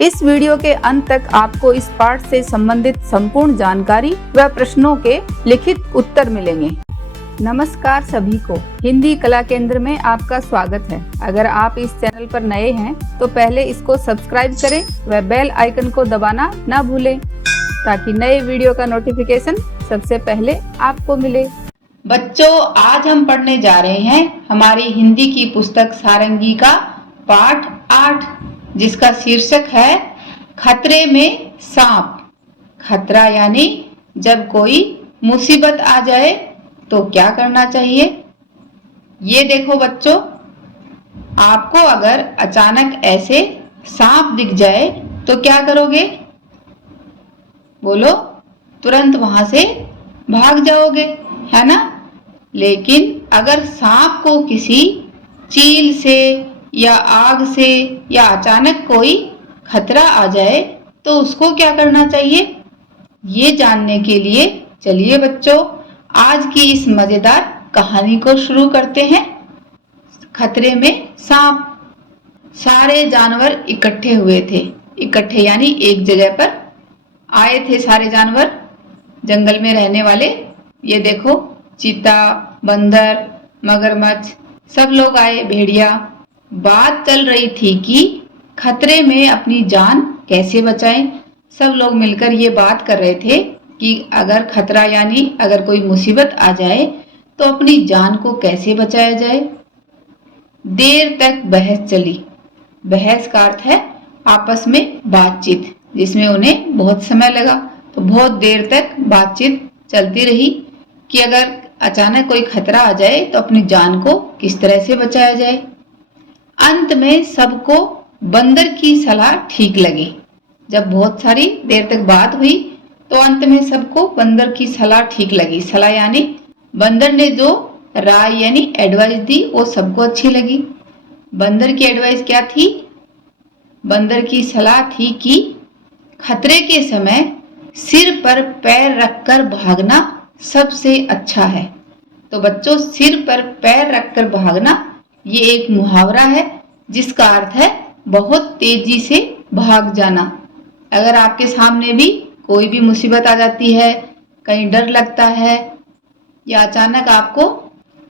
इस वीडियो के अंत तक आपको इस पाठ से संबंधित संपूर्ण जानकारी व प्रश्नों के लिखित उत्तर मिलेंगे। नमस्कार सभी को, हिंदी कला केंद्र में आपका स्वागत है। अगर आप इस चैनल पर नए हैं तो पहले इसको सब्सक्राइब करें व बेल आइकन को दबाना ना भूलें ताकि नए वीडियो का नोटिफिकेशन सबसे पहले आपको मिले। बच्चों, आज हम पढ़ने जा रहे हैं हमारी हिंदी की पुस्तक सारंगी का पाठ 8, जिसका शीर्षक है खतरे में सांप। खतरा यानी जब कोई मुसीबत आ जाए तो क्या करना चाहिए। ये देखो बच्चों, आपको अगर अचानक ऐसे सांप दिख जाए तो क्या करोगे? बोलो, तुरंत वहां से भाग जाओगे, है ना? लेकिन अगर सांप को किसी चील से या आग से या अचानक कोई खतरा आ जाए तो उसको क्या करना चाहिए? ये जानने के लिए चलिए बच्चों आज की इस मजेदार कहानी को शुरू करते हैं। खतरे में सांप। सारे जानवर इकट्ठे हुए थे। इकट्ठे यानी एक जगह पर आए थे सारे जानवर, जंगल में रहने वाले। ये देखो, चीता, बंदर, मगरमच्छ, सब लोग आए, भेड़िया। बात चल रही थी कि खतरे में अपनी जान कैसे बचाएं। सब लोग मिलकर ये बात कर रहे थे कि अगर खतरा यानी अगर कोई मुसीबत आ जाए तो अपनी जान को कैसे बचाया जाए। देर तक बहस चली। बहस का अर्थ है आपस में बातचीत, जिसमें उन्हें बहुत समय लगा। तो बहुत देर तक बातचीत चलती रही कि अगर अचानक कोई खतरा आ जाए तो अपनी जान को किस तरह से बचाया जाए। अंत में सबको बंदर की सलाह ठीक लगी। जब बहुत सारी देर तक बात हुई तो अंत में सबको बंदर की सलाह ठीक लगी। सलाह यानी बंदर ने जो राय यानी एडवाइस दी वो सबको अच्छी लगी। बंदर की एडवाइस क्या थी? बंदर की सलाह थी कि खतरे के समय सिर पर पैर रखकर भागना सबसे अच्छा है। तो बच्चों, सिर पर पैर रखकर भागना ये एक मुहावरा है जिसका अर्थ है बहुत तेजी से भाग जाना। अगर आपके सामने भी कोई भी मुसीबत आ जाती है, कहीं डर लगता है या अचानक आपको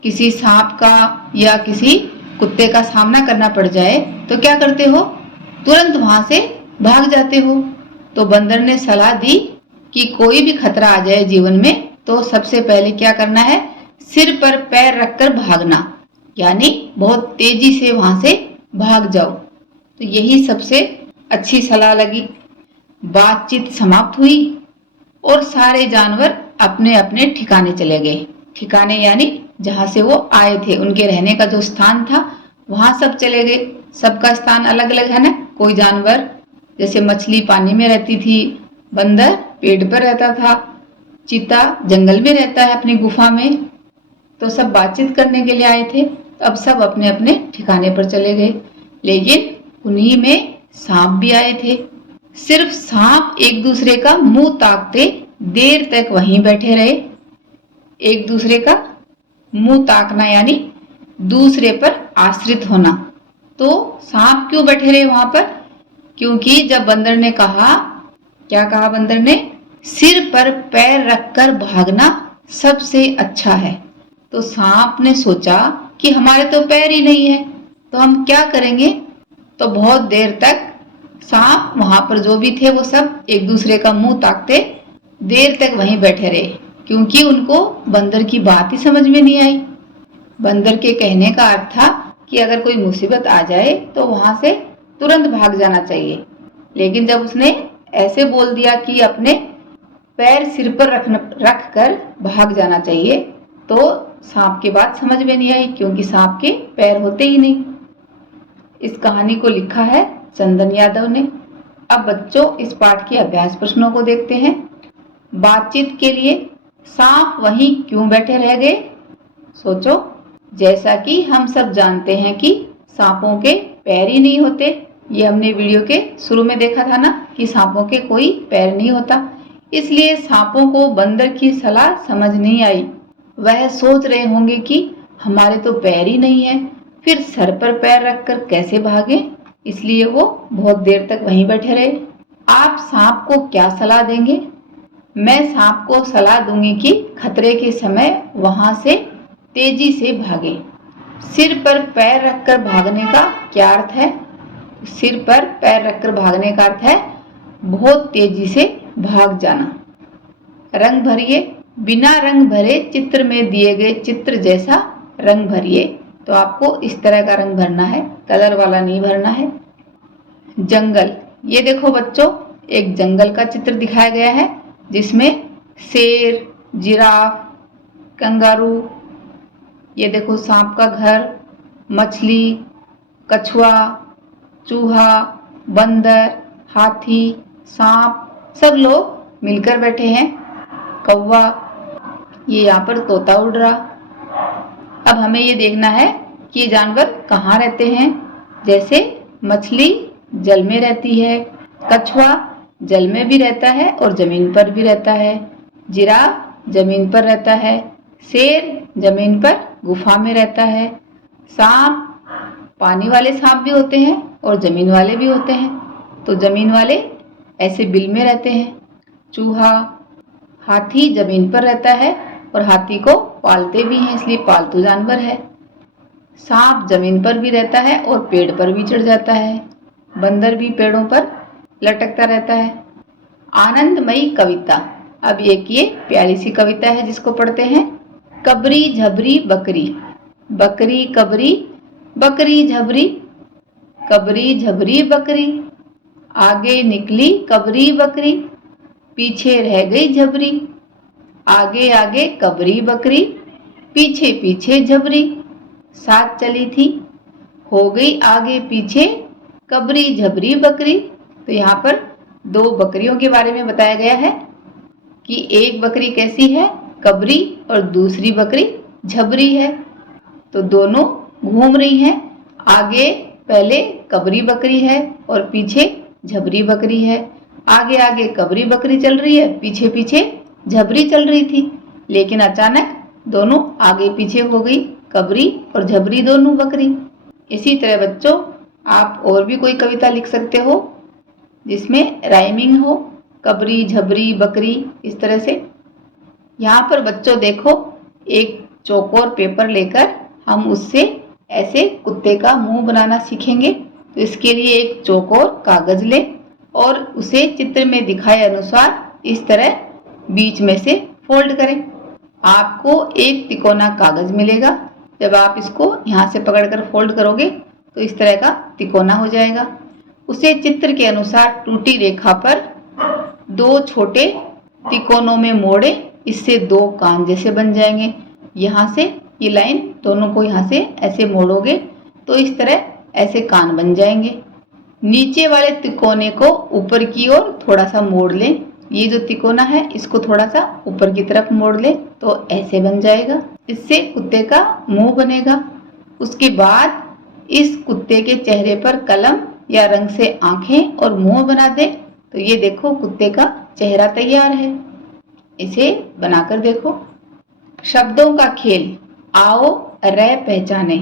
किसी सांप का या किसी कुत्ते का सामना करना पड़ जाए तो क्या करते हो? तुरंत वहां से भाग जाते हो। तो बंदर ने सलाह दी कि कोई भी खतरा आ जाए जीवन में तो सबसे पहले क्या करना है? सिर पर पैर रखकर भागना, यानी बहुत तेजी से वहां से भाग जाओ। तो यही सबसे अच्छी सलाह लगी। बातचीत समाप्त हुई और सारे जानवर अपने अपने ठिकाने चले गए। ठिकाने यानी जहां से वो आए थे, उनके रहने का जो स्थान था वहां सब चले गए। सबका स्थान अलग अलग है ना। कोई जानवर जैसे मछली पानी में रहती थी, बंदर पेड़ पर रहता था, चीता जंगल में रहता है अपनी गुफा में। तो सब बातचीत करने के लिए आए थे। तो अब सब अपने अपने ठिकाने पर चले गए। लेकिन उन्हीं में सांप भी आए थे। सिर्फ सांप एक दूसरे का मुंह ताकते देर तक वहीं बैठे रहे। एक दूसरे का मुंह ताकना यानी दूसरे पर आश्रित होना। तो सांप क्यों बैठे रहे वहां पर? क्योंकि जब बंदर ने कहा, क्या कहा बंदर ने? सिर पर पैर रखकर भागना सबसे अच्छा है। तो सांप ने सोचा कि हमारे तो पैर ही नहीं है, तो हम क्या करेंगे? तो बहुत देर तक सांप वहां पर जो भी थे वो सब एक दूसरे का मुंह ताकते देर तक वहीं बैठे रहे, क्योंकि उनको बंदर की बात ही समझ में नहीं आई। बंदर के कहने का अर्थ था कि अगर कोई मुसीबत आ जाए तो वहां से तुरंत भाग जाना चाहिए। लेकिन जब उसने ऐसे बोल दिया कि अपने पैर सिर पर रख कर भाग जाना चाहिए, तो सांप की बात समझ में नहीं आई, क्योंकि सांप के पैर होते ही नहीं। इस कहानी को लिखा है चंदन यादव ने। अब बच्चों, इस पाठ के अभ्यास प्रश्नों को देखते हैं। बातचीत के लिए सांप वहीं क्यों बैठे रह गए? सोचो। जैसा कि हम सब जानते हैं कि सांपों के पैर ही नहीं होते। ये हमने वीडियो के शुरू में देखा था ना कि सांपों के कोई पैर नहीं होता। इसलिए सांपों को बंदर की सलाह समझ नहीं आई। वह सोच रहे होंगे कि हमारे तो पैर ही नहीं है, फिर सर पर पैर रखकर कैसे भागे। इसलिए वो बहुत देर तक वहीं बैठे रहे। आप सांप को क्या सलाह देंगे? मैं सांप को सलाह दूंगी कि खतरे के समय वहां से तेजी से भागे। सिर पर पैर रखकर भागने का क्या अर्थ है? सिर पर पैर रखकर भागने का अर्थ है बहुत तेजी से भाग जाना। रंग भरिए, बिना रंग भरे चित्र में दिए गए चित्र जैसा रंग भरिए। तो आपको इस तरह का रंग भरना है, कलर वाला नहीं भरना है। जंगल, ये देखो बच्चों, एक जंगल का चित्र दिखाया गया है जिसमें शेर, जिराफ, कंगारू, ये देखो सांप का घर, मछली, कछुआ, चूहा, बंदर, हाथी, सांप, सब लोग मिलकर बैठे हैं। कौवा, ये यहाँ पर तोता उड़ रहा। अब हमें ये देखना है कि ये जानवर कहाँ रहते हैं। जैसे मछली जल में रहती है, कछुआ जल में भी रहता है और जमीन पर भी रहता है, जिराफ जमीन पर रहता है, शेर जमीन पर गुफा में रहता है, सांप, पानी वाले सांप भी होते हैं और जमीन वाले भी होते हैं, तो जमीन वाले ऐसे बिल में रहते हैं। चूहा, हाथी जमीन पर रहता है और हाथी को पालते भी हैं, इसलिए पालतू जानवर है। सांप जमीन पर भी रहता है और पेड़ पर भी चढ़ जाता है। बंदर भी पेड़ों पर लटकता रहता है। आनंदमयी कविता, अब एक ये प्यारी सी कविता है जिसको पढ़ते हैं। कबरी झबरी बकरी, बकरी कबरी, बकरी झबरी, कबरी झबरी बकरी, आगे निकली कबरी बकरी, पीछे रह गई झबरी, आगे आगे कबरी बकरी, पीछे पीछे झबरी, साथ चली थी, हो गई आगे पीछे कबरी झबरी बकरी। तो यहाँ पर दो बकरियों के बारे में बताया गया है कि एक बकरी कैसी है, कबरी, और दूसरी बकरी झबरी है। तो दोनों घूम रही हैं, आगे पहले कबरी बकरी है और पीछे झबरी बकरी है। आगे आगे कबरी बकरी चल रही है, पीछे पीछे झबरी चल रही थी, लेकिन अचानक दोनों आगे पीछे हो गई, कबरी और झबरी दोनों बकरी। इसी तरह बच्चों आप और भी कोई कविता लिख सकते हो जिसमें राइमिंग हो, कबरी झबरी बकरी, इस तरह से। यहाँ पर बच्चों देखो, एक चौकोर पेपर लेकर हम उससे ऐसे कुत्ते का मुंह बनाना सीखेंगे। तो इसके लिए एक चौकोर कागज ले और उसे चित्र में दिखाए अनुसार इस तरह बीच में से फोल्ड करें। आपको एक तिकोना कागज मिलेगा। जब आप इसको यहाँ से पकड़कर फोल्ड करोगे तो इस तरह का तिकोना हो जाएगा। उसे चित्र के अनुसार टूटी रेखा पर दो छोटे तिकोनों में मोड़े, इससे दो कान जैसे बन जाएंगे। यहाँ से ये लाइन दोनों को यहाँ से ऐसे मोड़ोगे तो इस तरह ऐसे कान बन जाएंगे। नीचे वाले तिकोने को ऊपर की ओर थोड़ा सा मोड़ लें। ये जो तिकोना है इसको थोड़ा सा ऊपर की तरफ मोड़ लें तो ऐसे बन जाएगा। इससे कुत्ते का मुंह बनेगा। उसके बाद इस कुत्ते के चेहरे पर कलम या रंग से आंखें और मुंह बना दे। तो ये देखो कुत्ते का चेहरा तैयार है। इसे बनाकर देखो। शब्दों का खेल, आओ र पहचाने,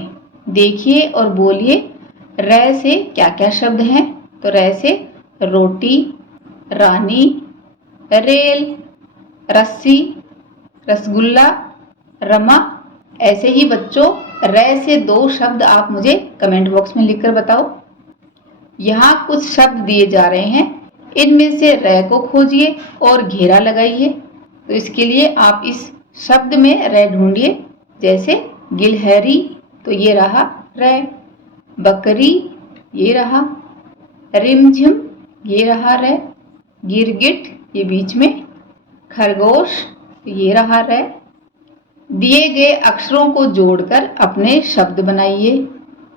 देखिए और बोलिए र से क्या क्या शब्द हैं। तो र से रोटी, रानी, रेल, रस्सी, रसगुल्ला, रमा। ऐसे ही बच्चों र से दो शब्द आप मुझे कमेंट बॉक्स में लिखकर बताओ। यहाँ कुछ शब्द दिए जा रहे हैं, इनमें से र को खोजिए और घेरा लगाइए। तो इसके लिए आप इस शब्द में र ढूंढिए। जैसे गिलहरी, तो ये रहा र, बकरी, ये रहा, रिमझिम, ये रहा र, गिरगिट, ये बीच में, खरगोश, तो ये रहा र। दिए गए अक्षरों को जोड़कर अपने शब्द बनाइए।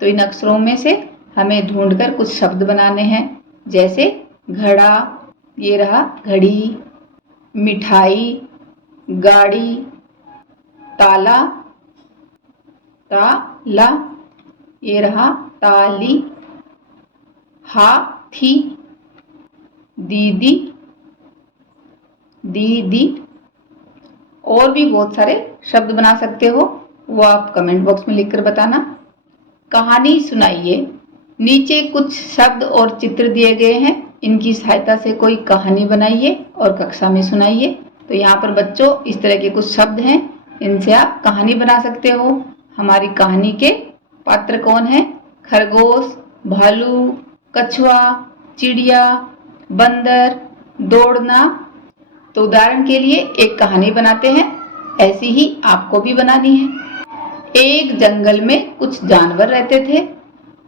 तो इन अक्षरों में से हमें ढूंढकर कुछ शब्द बनाने हैं। जैसे घड़ा, ये रहा घड़ी, मिठाई, गाड़ी, ताला, ताला, ये रहा ताली, हाथी, दीदी, दीदी। और भी बहुत सारे शब्द बना सकते हो, वो आप कमेंट बॉक्स में लिखकर बताना। कहानी सुनाइए, नीचे कुछ शब्द और चित्र दिए गए हैं, इनकी सहायता से कोई कहानी बनाइए और कक्षा में सुनाइए। तो यहाँ पर बच्चों इस तरह के कुछ शब्द हैं, इनसे आप कहानी बना सकते हो। हमारी कहानी के पात्र कौन है? खरगोश, भालू, कछुआ, चिड़िया, बंदर, दौड़ना। तो उदाहरण के लिए एक कहानी बनाते हैं, ऐसी ही आपको भी बनानी है। एक जंगल में कुछ जानवर रहते थे।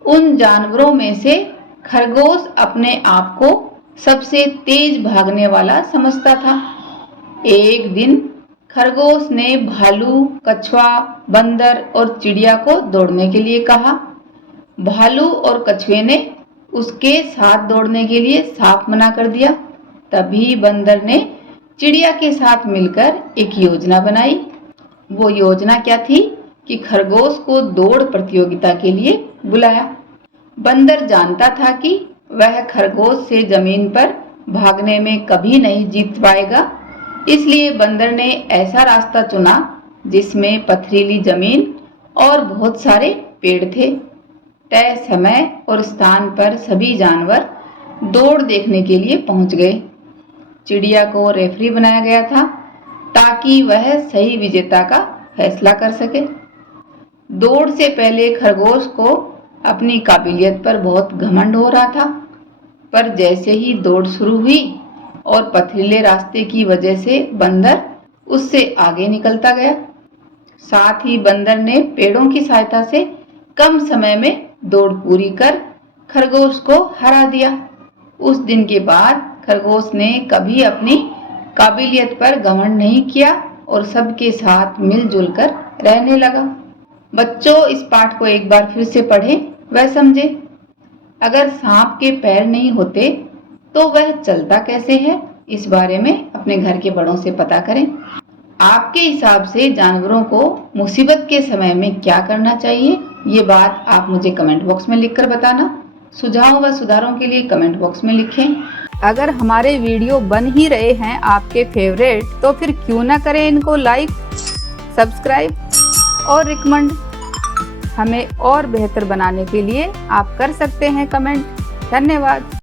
उन जानवरों में से खरगोश अपने आप को सबसे तेज भागने वाला समझता था। एक दिन खरगोश ने भालू, कछुआ, बंदर और चिड़िया को दौड़ने के लिए कहा। भालू और कछुए ने उसके साथ दौड़ने के लिए साफ मना कर दिया। तभी बंदर ने चिड़िया के साथ मिलकर एक योजना बनाई। वो योजना क्या थी कि खरगोश को दौड़ प्रतियोगिता के लिए बुलाया। बंदर जानता था कि वह खरगोश से जमीन पर भागने में कभी नहीं जीत पाएगा, इसलिए बंदर ने ऐसा रास्ता चुना जिसमें पथरीली जमीन और बहुत सारे पेड़ थे। तय समय और स्थान पर सभी जानवर दौड़ देखने के लिए पहुंच गए। चिड़िया को रेफरी बनाया गया था ताकि वह सही विजेता का फैसला कर सके। दौड़ से पहले खरगोश को अपनी काबिलियत पर बहुत घमंड हो रहा था, पर जैसे ही दौड़ शुरू हुई और पथरीले रास्ते की वजह से बंदर उससे आगे निकलता गया। साथ ही बंदर ने पेड़ों की सहायता से कम समय में दौड़ पूरी कर खरगोश को हरा दिया। उस दिन के बाद खरगोश ने कभी अपनी काबिलियत पर घमंड नहीं किया और सबके साथ मिलजुल कर रहने लगा। बच्चों इस पाठ को एक बार फिर से पढ़ें व समझें। अगर सांप के पैर नहीं होते तो वह चलता कैसे है, इस बारे में अपने घर के बड़ों से पता करें। आपके हिसाब से जानवरों को मुसीबत के समय में क्या करना चाहिए, ये बात आप मुझे कमेंट बॉक्स में लिखकर बताना। सुझावों व सुधारों के लिए कमेंट बॉक्स में लिखें। अगर हमारे वीडियो बन ही रहे हैं आपके फेवरेट, तो फिर क्यों ना करें इनको लाइक, सब्सक्राइब और रिकमेंड। हमें और बेहतर बनाने के लिए आप कर सकते हैं कमेंट। धन्यवाद।